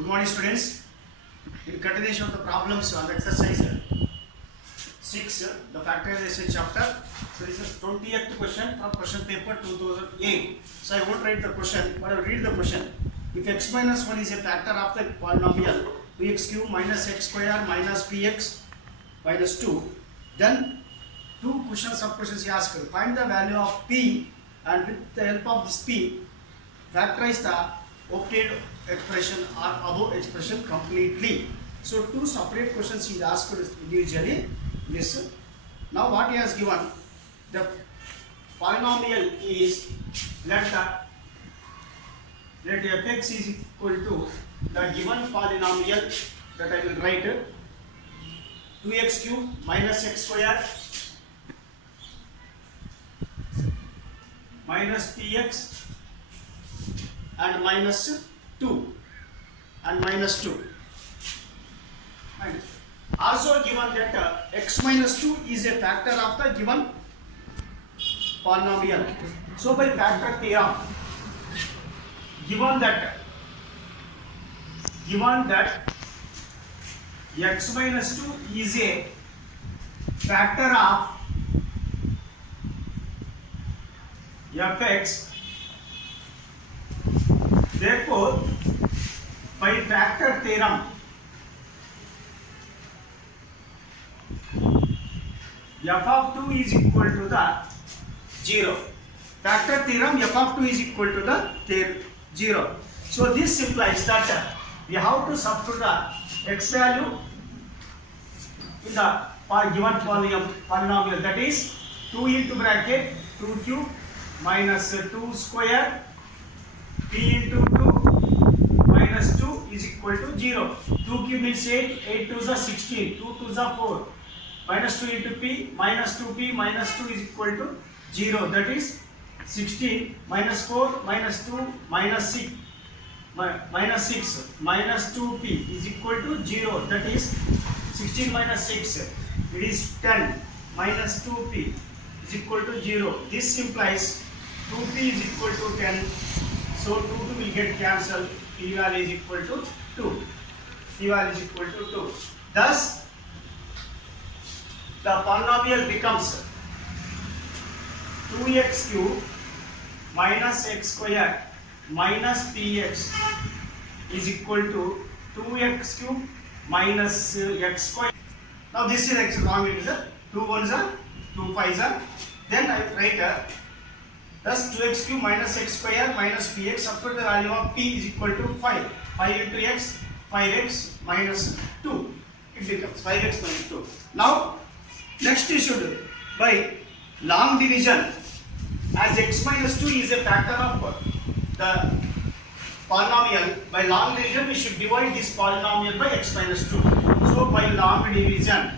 Good morning, students. In continuation of the problems on exercise 6, the factorization chapter. So this is 20th question from question paper 2008. So I won't write the question, but I will read the question. If x minus 1 is a factor of the polynomial 2x cube minus x square minus px minus 2, then two questions, sub questions he asked. Find the value of p, and with the help of this p, factorize the obtained expression or above expression completely. So two separate questions he asked individually. Listen. Now what he has given, the polynomial is let fx is equal to the given polynomial that I will write 2x cube minus x square minus px and minus 2 and minus 2. And also given that x minus 2 is a factor of the given polynomial. So by factor theorem, given that x minus 2 is a factor of fx, therefore by factor theorem f of 2 is equal to the 0. Factor theorem f of 2 is equal to the 0. So this implies that we have to substitute the x value in the given polynomial, that is 2 into bracket 2 cube minus 2 square p into 2 minus 2 is equal to 0. 2 cube means 8, 8 2 is 16, 2 2 is 4, minus 2 into p, minus 2p minus 2 is equal to 0. That is 16 minus 4 minus 2 minus 6 minus 2p is equal to 0. That is 16 minus 6, it is 10 minus 2p is equal to 0. This implies 2p is equal to 10. So 2 will get cancelled. P value is equal to 2. P value is equal to 2. Thus, the polynomial becomes 2x cube minus x square minus px is equal to 2x cube minus x square. Now this is x wrong. It is 2 1s are 2 5s are. Then I write thus 2x cube minus x square minus px, substitute the value of p is equal to 5. 5 into x, 5x minus 2. It becomes 5x minus 2. Now next you should, by long division, as x minus 2 is a factor of the polynomial, by long division we should divide this polynomial by x minus 2. So by long division,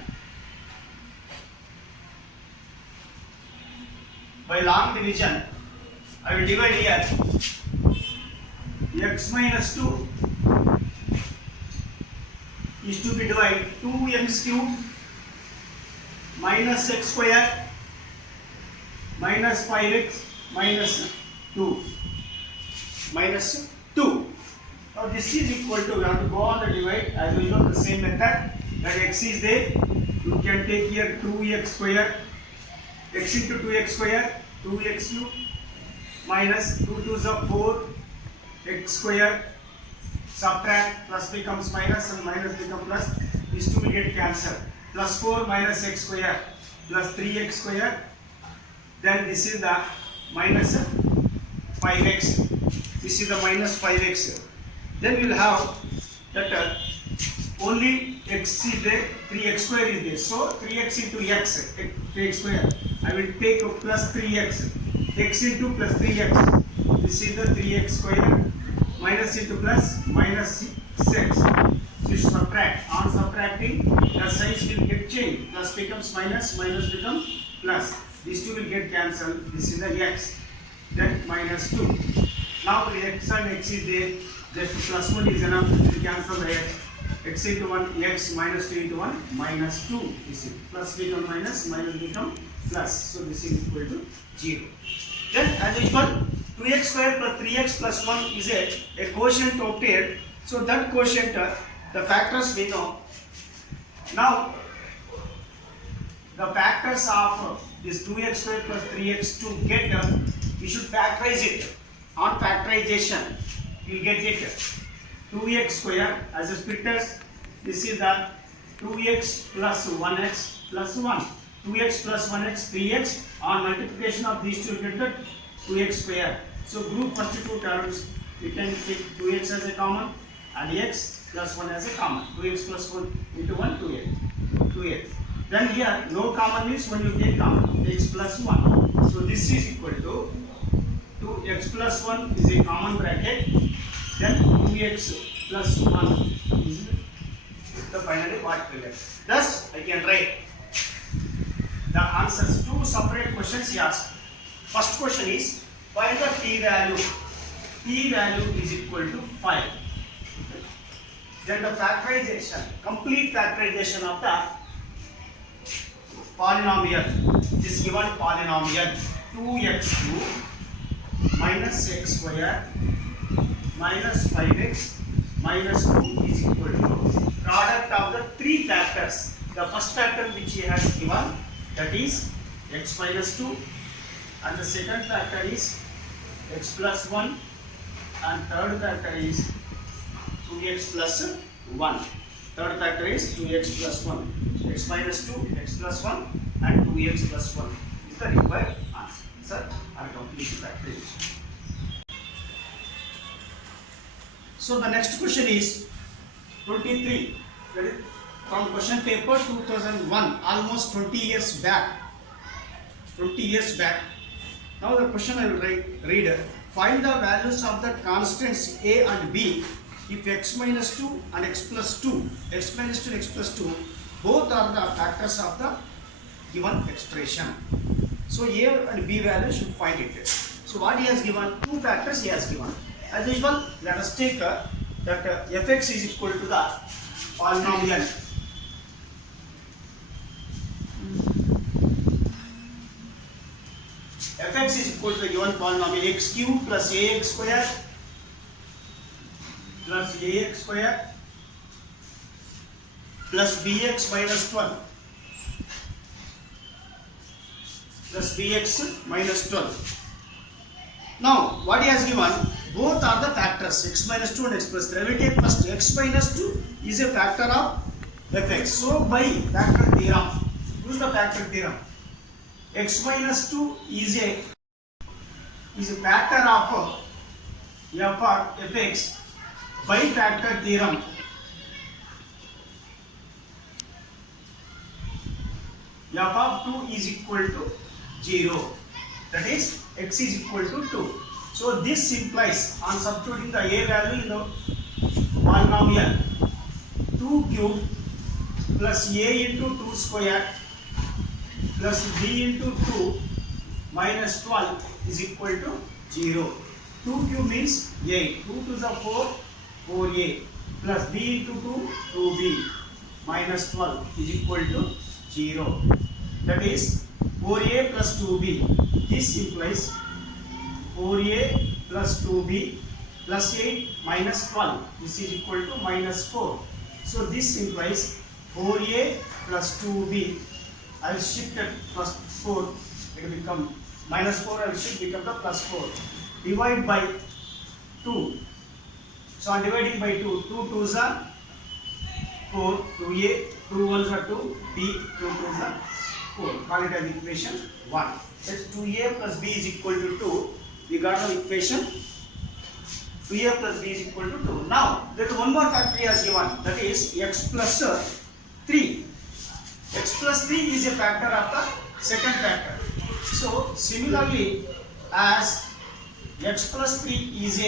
I will divide here x minus 2 is to be divided 2x cube minus x square minus 5x minus 2 minus 2. Now this is equal to, we have to go on the divide as usual, the same method. That x is there, you can take here 2x square, x into 2x square, 2x cube minus 2 2s are 4 x square, subtract, plus becomes minus and minus becomes plus. These two will get cancelled. Plus 4 minus x square plus 3x square. Then this is the minus 5x. This is the minus 5x. Then we will have that only x is there, 3x square is there. So 3x into x, 3x square. I will take plus 3x. X into plus 3x. This is the 3x square. Minus into plus minus 6. So subtract. On subtracting, the signs will get changed. Plus becomes minus, minus becomes plus. These two will get cancelled. This is the x. Then minus 2. Now the x and x is there. Just plus 1 is enough. We will cancel the x. X into 1, x minus 2 into 1, minus 2. This is plus become minus, minus become plus. So this is equal to 0. Then as usual, 2x square plus 3x plus 1 is a quotient obtained So that quotient, the factors we know. Now the factors of this 2x square plus 3x to get, we should factorize it. On factorization, we will get it 2x square as a splitters. This is the 2x plus 1x plus 1. 2x plus 1x, 3x. On multiplication of these two, get the 2x square. So group first two terms, we can take 2x as a common and x plus 1 as a common. 2x plus 1 into 1, 2x. 2x. Then here, no common means when you take common, x plus 1. So this is equal to 2x plus 1 is a common bracket. Then 2x plus 1 is the finally what we get. Thus, I can write the answers. Two separate questions he asked. First question is, find the p value. P value is equal to 5. Then the factorization, complete factorization of the polynomial. This given polynomial 2x cube minus x square minus 5x minus 2 is equal to product of the three factors. The first factor which he has given, that is x minus 2, and the second factor is x plus 1, and third factor is 2x plus 1. Third factor is 2x plus 1. X minus 2, x plus 1 and 2x plus 1 is the required answer. Sir, I complete the factorization. So the next question is 23. That is from question paper 2001, almost 20 years back. 20 years back. Now the question I will read. Find the values of the constants a and b if x minus 2 and x plus 2, x minus 2 and x plus 2, both are the factors of the given expression. So a and b value should find it. So what he has given, two factors he has given. As usual, let us take that fx is equal to the polynomial. Fx is equal to the given polynomial x cube plus ax square plus ax square plus bx minus 12 plus bx minus 12. Now what he has given, both are the factors x minus 2 and x plus 3. I will take first x minus 2 is a factor of fx. So by factor theorem, use the factor theorem. X minus 2 is a factor of f of fx by factor theorem. F of 2 is equal to 0. That is x is equal to 2. So this implies, on substituting the a value in the polynomial, 2 cube plus a into 2 square plus b into 2 minus 12 is equal to 0. 2 cube means 8. 2 to the 4, 4a plus b into 2, 2b minus 12 is equal to 0. That is 4a plus 2b. This implies 4a plus 2b plus 8 minus 12. This is equal to minus 4. So this implies 4a plus 2b. I will shift at plus 4. It will become minus 4. I will shift become the plus 4. Divide by 2. So I am dividing by 2. 2 2s are 4. 2a. 2 1s are 2. b. 2 2s are 4. Call it as equation 1. That's 2a plus b is equal to 2. We got the equation 2a plus b is equal to 2. Now, there is one more factor he has given, that is x plus 3. X plus 3 is a factor of the second factor. So, similarly, as x plus 3 is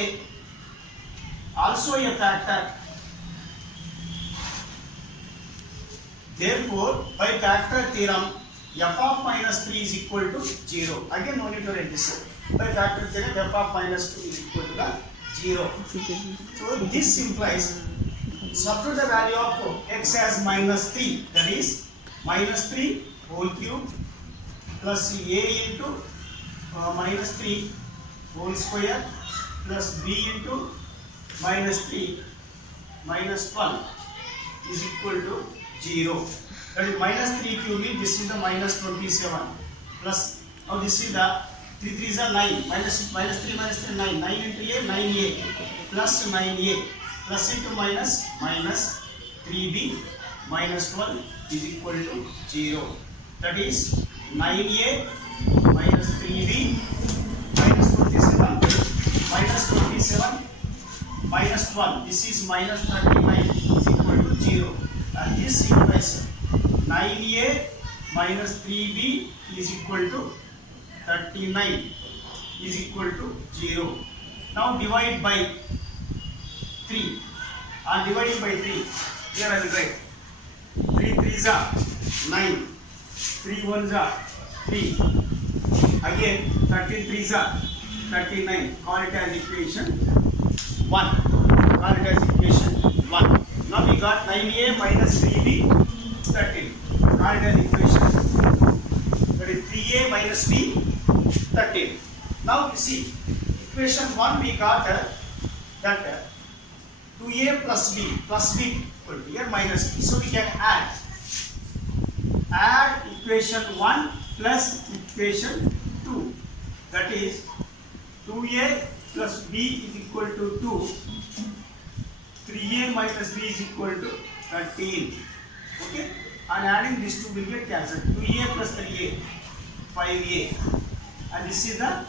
also a factor, therefore, by factor theorem, f of minus 3 is equal to 0. Again, no need to write this. By factor theorem, f of minus 2 is equal to the 0. So this implies, substitute the value of x as minus 3, that is minus 3 whole cube plus a into minus 3 whole square plus b into minus 3 minus 12 is equal to 0. That is minus 3 cubic, this is the minus 27 plus, now this is the 3 3s are 9, minus 3 minus 3 9, 9 into a 9a plus 9a plus into minus minus 3b minus 12 is equal to 0. That is 9a minus 3b minus 27 minus 27 minus 12, this is minus 39 is equal to 0, and this implies 9a minus 3b is equal to 39 is equal to 0. Now divide by 3, and dividing by 3, here I will write 3 3s are 9, 3 1s are 3, again 13 3s are 39, call it as equation 1, call it as equation 1. Now we got 9a minus 3b 13, call it as equation, that is 3a minus b 13. Now you see equation 1 we got that 2a plus b equal to here minus b, so we can add equation 1 plus equation 2, that is 2a plus b is equal to 2, 3a minus b is equal to 13. Okay, and adding these two will get cancelled. 2a plus 3a 5a, and this is the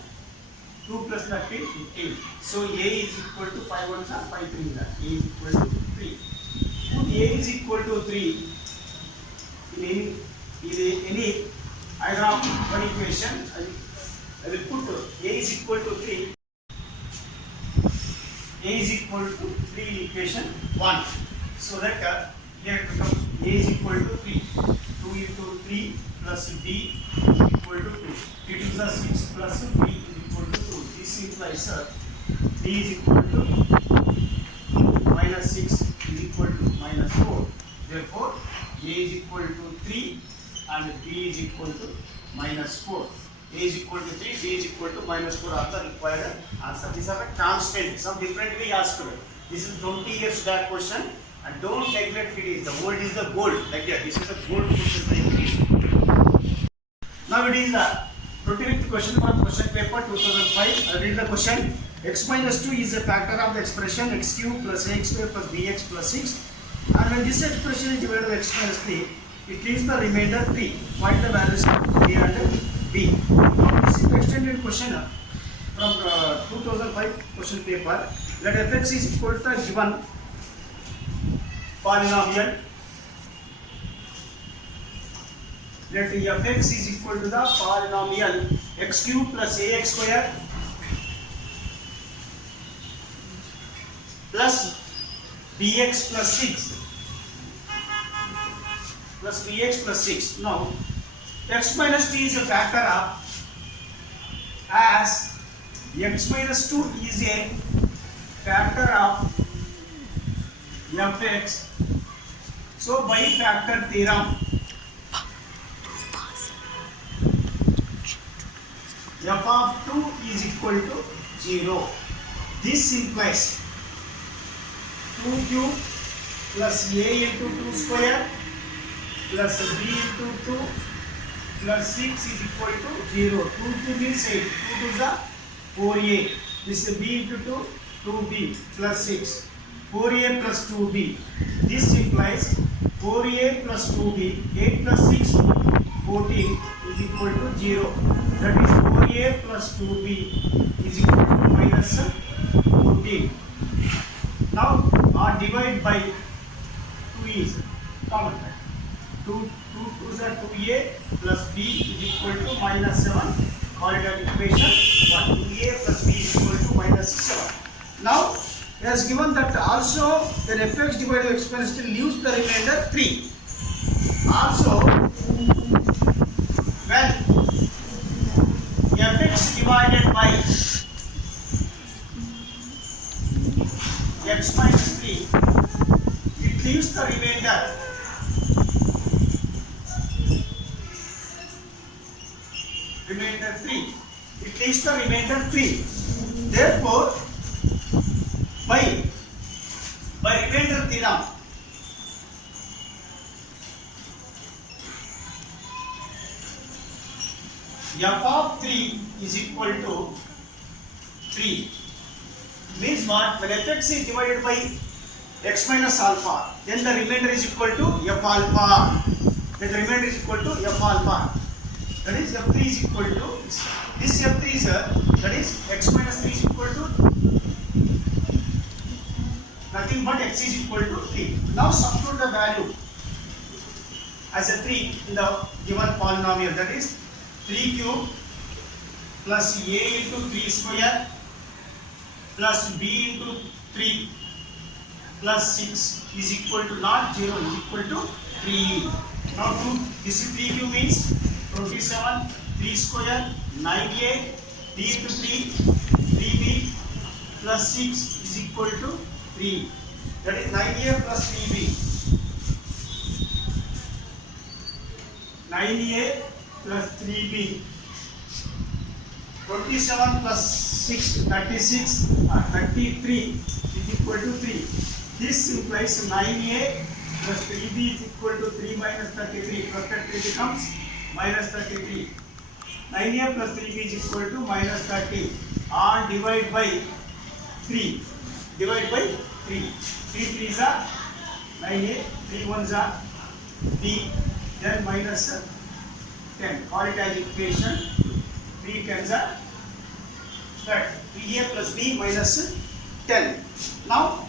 2 plus 13 15. So a is equal to 5 1s are 5 3s are, a is equal to 3. Put a is equal to 3 in any diagram one equation. I will put a is equal to 3. A is equal to 3 in equation 1. So that here it becomes a is equal to 3. 2 into 3 plus b is equal to 2. 3 to the 6 plus b is equal to 2. This implies b is equal to minus 6 is equal to minus 4. Therefore, a is equal to 3 and b is equal to minus 4. A is equal to 3, b is equal to minus 4 are the required answer. These are the constant. Some differently asked. This is 20 years back question, and don't neglect it. The old is the gold. Like that. This is the gold question. Now it is the 25th question from question paper 2005. I read the question. X minus 2 is a factor of the expression x cube plus ax square plus bx plus 6. And when this expression is divided by x minus 3, it leaves the remainder 3. Find the values of a and b. Now this is the extended question from 2005 question paper. Let fx is equal to the given polynomial. Let fx is equal to the polynomial x cube plus ax square plus bx plus 6 plus bx plus 6. Now x minus 2 is a factor of, as x minus 2 is a factor of fx. So by factor theorem, f of 2 is equal to 0. This implies 2 cube plus a into 2 square plus b into 2 plus 6 is equal to 0. 2 cube means 8. 2 to the 4a. This is b into 2, 2b plus 6. 4a plus 2b. This implies 4a plus 2b, 8 plus 6, 14 is equal to 0. That is 4a plus 2b is equal to minus 14. Now divide by 2 is common. 2 to the 2a plus b is equal to minus 7. Call it an equation 1. 2a plus b is equal to minus 7. Now, it has given that also then fx divided by x minus 3 leaves the remainder 3. Also, when fx divided by x minus 3, it leaves the remainder 3. It leaves the remainder 3. Therefore, by remainder 3 is equal to 3. Means what? When fx is divided by x minus alpha, then the remainder is equal to f alpha. Then the remainder is equal to f alpha. That is f3 is equal to this f3 is that is x minus 3 is equal to nothing but x is equal to 3. Now substitute the value as a 3 in the given polynomial, that is 3 cube plus a into 3 square plus b into 3 plus 6 is equal to not 0 is equal to 3. Now this is 3 cube means 27, 3 square 9a, b into 3, 3b plus 6 is equal to 3. That is 9a plus 3b. 9a plus 3b. 27 plus 6, 36, 33 is equal to 3. This implies 9a plus 3b is equal to 3 minus 33. Plus 33 becomes minus 33. 9a plus 3b is equal to minus 30. And divide by 3. Divide by 3. 3 3s are 9a, 3 1s are b, then minus 10. Call it as equation. 3 10s are 30. 3a plus b minus 10. Now,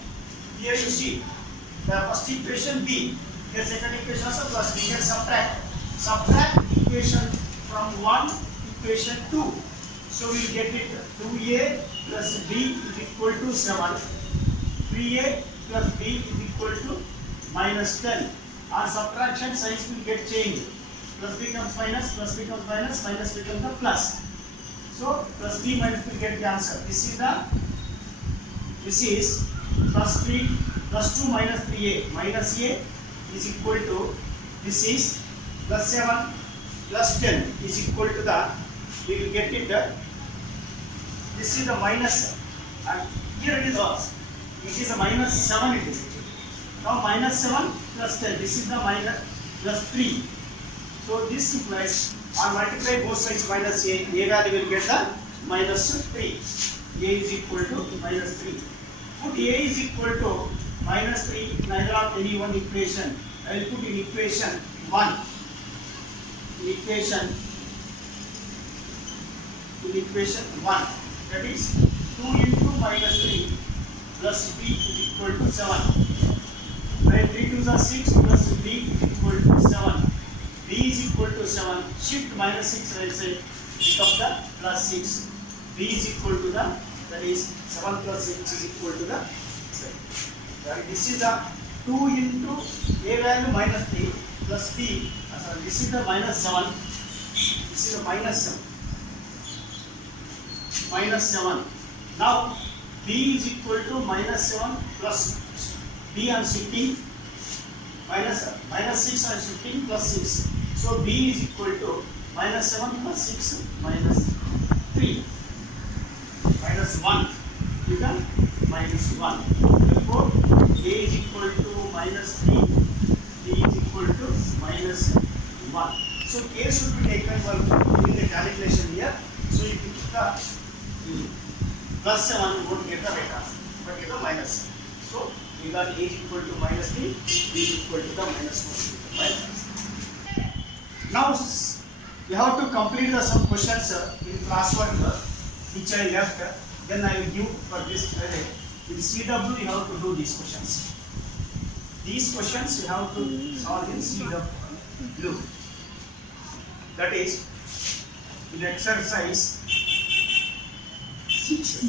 here you see the first equation b, the second equation also plus b, can subtract. Subtract equation from 1, equation 2. So we will get it 2a plus b is equal to 7. 3a plus b is equal to minus 10. Our subtraction signs will get changed. Plus becomes minus, minus becomes the plus. So plus b minus will get the answer. This is plus 3 plus 2 minus 3a minus a is equal to, this is plus 7 plus 10 is equal to the, we will get it the, this is the minus, and here it is also, it is a minus 7 it is. Now minus 7 plus 10, this is the minus plus 3. So this implies, on multiply both sides minus a value will get the minus 3. A is equal to minus 3. Put a is equal to minus 3 in either of any one equation. I will put in equation 1. In equation 1, that is 2 into minus 3 plus b is equal to 7. When 3 2s are 6 plus b is equal to 7. b is equal to 7. Shift minus 6, I will say, pick up the plus 6. b is equal to the, that is 7 plus 6 is equal to the 7. This is the 2 into a value minus 3 plus b. Sorry, this is the minus 7. This is the minus 7. Minus 7. Now b is equal to minus 7 plus b I am shifting, minus 6 I am shifting plus 6. So b is equal to minus 7 plus 6 minus 3. Minus 1 become minus 1. Therefore, a is equal to minus 3, b is equal to minus 1. So k should be taken while doing the calculation here. So if you put the plus 7, you won't get the right answer, but get the minus 7. So we got a is equal to minus 3, b is equal to the minus 1. Now you have to complete some questions in classwork which I left. Then I will give for this array. In CW you have to do these questions. These questions you have to solve in CW. That is in exercise 6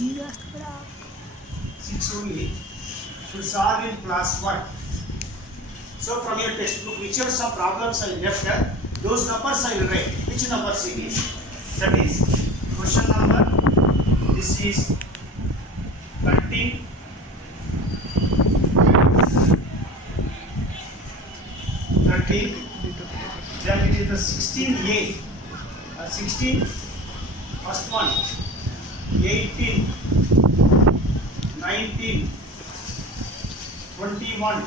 only should solve in class 1. So from your textbook, whichever some problems I left, those numbers I will write. Which number series? That is question number. This is 13. Then it is the 16A. 16. First one. 18. 19. 21.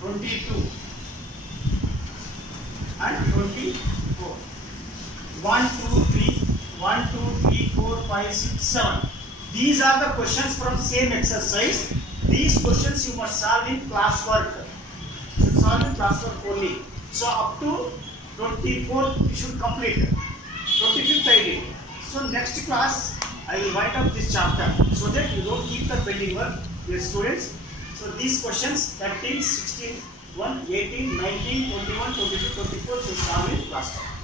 22. And 24. 1, 2, 3, 1, 2, 3, 4, 5, 6, 7. These are the questions from same exercise. These questions you must solve in classwork. You should solve in classwork only. So up to 24th you should complete. 25th I did. So next class I will write up this chapter so that you don't keep the pending work, dear students. So these questions 13, 16, 1, 18, 19, 21, 22, 24 should solve in classwork.